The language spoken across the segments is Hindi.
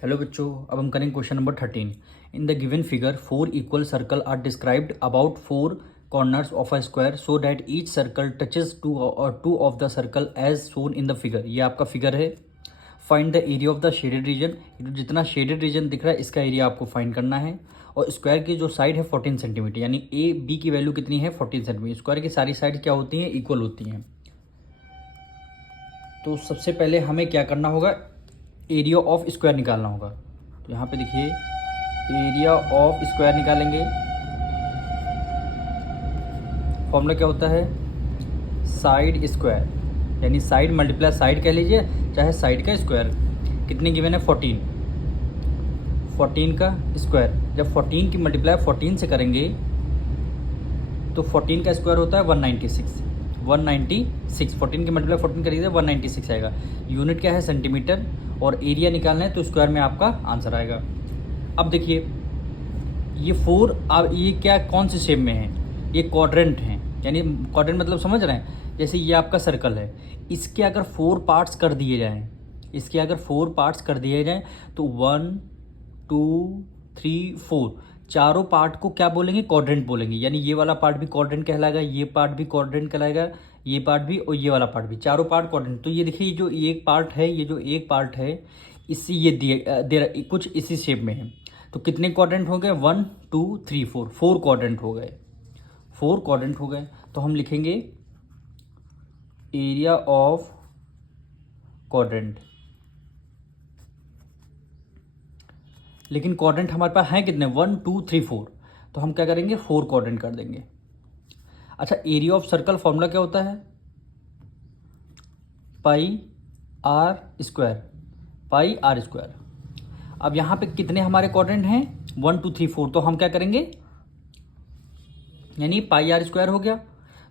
हेलो बच्चों, अब हम करेंगे question number 13। In the given figure 4 equal circle are described about 4 corners of a square so that each circle touches two of the circle as shown in the figure. ये आपका फिगर है। Find the area of the shaded region. जितना शेडेड रीजन दिख रहा है इसका एरिया आपको फाइंड करना है। और स्क्वायर की जो साइड है 14 सेंटीमीटर, यानी ए बी की वैल्यू कितनी है 14 सेंटीमीटर। स्क्वायर की सारी साइड क्या होती हैं, इक्वल होती हैं। तो सबसे पहले हमें क्या करना होगा, एरिया ऑफ स्क्वायर निकालना होगा। तो यहाँ पे देखिए एरिया ऑफ स्क्वायर निकालेंगे। फॉर्मूला क्या होता है, साइड स्क्वायर, यानी साइड मल्टीप्लाई साइड कह लीजिए, चाहे साइड का स्क्वायर। कितने गिवन है 14, 14 का स्क्वायर। जब 14 की मल्टीप्लाई 14 से करेंगे तो 14 का स्क्वायर होता है 196। 196 14 की मल्टीप्लाई 14 करिए 196 आएगा। यूनिट क्या है, सेंटीमीटर। और एरिया निकालना है तो स्क्वायर में आपका आंसर आएगा। अब देखिए ये 4, अब ये क्या कौन से शेप में है, ये क्वाड्रेंट हैं। यानी क्वाड्रेंट मतलब समझ रहे हैं, जैसे ये आपका सर्कल है, इसके अगर 4 पार्ट्स कर दिए जाएँ, इसके अगर 4 पार्ट्स कर दिए जाएँ तो 1 2 3 4 चारों पार्ट को क्या बोलेंगे, क्वाड्रेंट बोलेंगे। यानी ये वाला पार्ट भी क्वाड्रेंट कहलाएगा, ये पार्ट भी क्वाड्रेंट कहलाएगा, ये पार्ट भी और ये वाला पार्ट भी, चारों पार्ट क्वाड्रेंट। तो ये देखिए ये जो एक पार्ट है, ये जो एक पार्ट है इसी ये दे कुछ इसी शेप में है। तो कितने क्वाड्रेंट हो गए, 1 2 3 4, 4 क्वाड्रेंट हो गए, 4 क्वाड्रेंट हो गए। तो हम लिखेंगे एरिया ऑफ क्वाड्रेंट। लेकिन क्वाड्रेंट हमारे पास हैं कितने, 1 2 3 4, तो हम क्या करेंगे 4 क्वाड्रेंट कर देंगे। अच्छा, एरिया ऑफ सर्कल फॉर्मूला क्या होता है, pi r square, pi r square. अब यहाँ पे कितने हमारे क्वाड्रेंट हैं, 1 2 3 4, तो हम क्या करेंगे, यानी पाई आर स्क्वायर हो गया।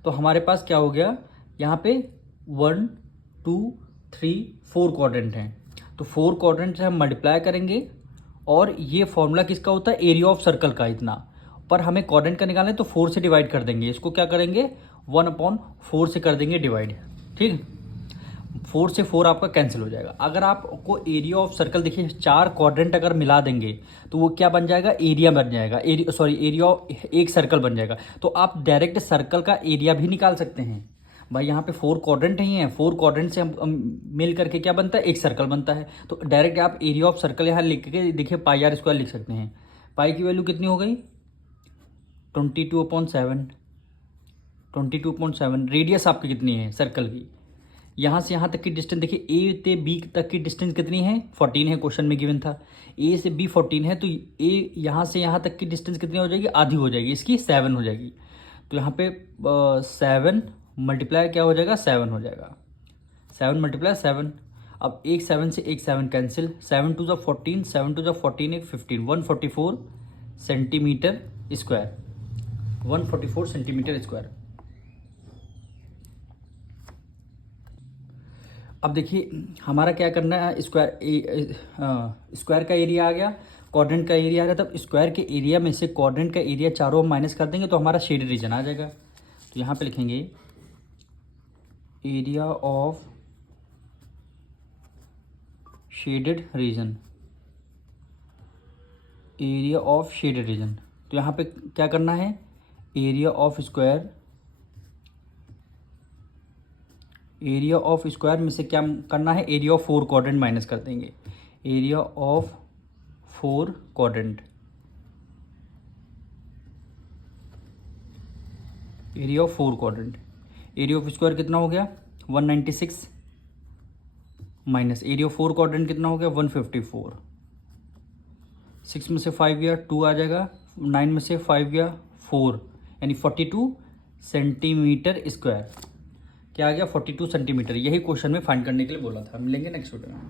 तो हमारे पास क्या हो गया, यहाँ पे 1 2 3 4 क्वाड्रेंट हैं। तो 4 क्वाड्रेंट से हम मल्टीप्लाई करेंगे। और ये फॉर्मूला किसका होता है, एरिया ऑफ सर्कल का इतना, पर हमें क्वाड्रेंट का निकालना है तो 4 से डिवाइड कर देंगे। इसको क्या करेंगे, 1/4 से कर देंगे डिवाइड। ठीक, 4 से 4 आपका कैंसिल हो जाएगा। अगर आपको एरिया ऑफ सर्कल देखिए 4 क्वाड्रेंट अगर मिला देंगे तो वो क्या बन जाएगा, एरिया बन जाएगा, एरिया ऑफ एक सर्कल बन जाएगा। तो आप डायरेक्ट सर्कल का एरिया भी निकाल सकते हैं। भाई यहाँ पे 4 क्वाड्रेंट ही हैं, 4 क्वाड्रेंट से हम मिल करके क्या बनता है, एक सर्कल बनता है। तो डायरेक्ट आप एरिया ऑफ सर्कल यहाँ लिख के देखिए पाई आर स्क्वायर लिख सकते हैं। पाई की वैल्यू कितनी हो गई, 22/7, 22/7। रेडियस आपकी कितनी है सर्कल की, यहाँ से यहाँ तक की डिस्टेंस देखिए, ए से बी तक की डिस्टेंस कितनी है, 14 है, क्वेश्चन में गिवन था। ए से बी 14 है, तो ए यहाँ से यहाँ तक की डिस्टेंस कितनी हो जाएगी, आधी हो जाएगी, इसकी 7 हो जाएगी। तो यहाँ पे 7 मल्टीप्लाई क्या हो जाएगा, 7 हो जाएगा, 7 मल्टीप्लाई 7। अब एक 7 से एक 7 कैंसिल, 7 2 14, 7 2 14 एक 15, 144 सेंटीमीटर स्क्वायर, 144 सेंटीमीटर स्क्वायर। अब देखिए हमारा क्या करना है, स्क्वायर का एरिया आ गया, क्वाड्रेंट का एरिया आ गया। तब स्क्वायर के एरिया में से क्वाड्रेंट का एरिया चारों माइनस कर देंगे तो हमारा शेडेड रीजन आ जाएगा। तो यहाँ पे लिखेंगे area of shaded region, area of shaded region. तो यहाँ पे क्या करना है, area of square, area of square में से क्या करना है, एरिया ऑफ 4 क्वाड्रेंट माइनस कर देंगे। Area of 4 quadrant, area of 4 quadrant. Area of square कितना हो गया, 196 माइनस एरिया ऑफ 4 क्वाड्रेंट कितना हो गया, 154। 6 में से 5 गया 2 आ जाएगा, 9 में से 5 गया 4, यानी 42 सेंटीमीटर स्क्वायर। क्या आ गया, 42 सेंटीमीटर। यही क्वेश्चन में फाइंड करने के लिए बोला था। मिलेंगे नेक्स्ट वीडियो में।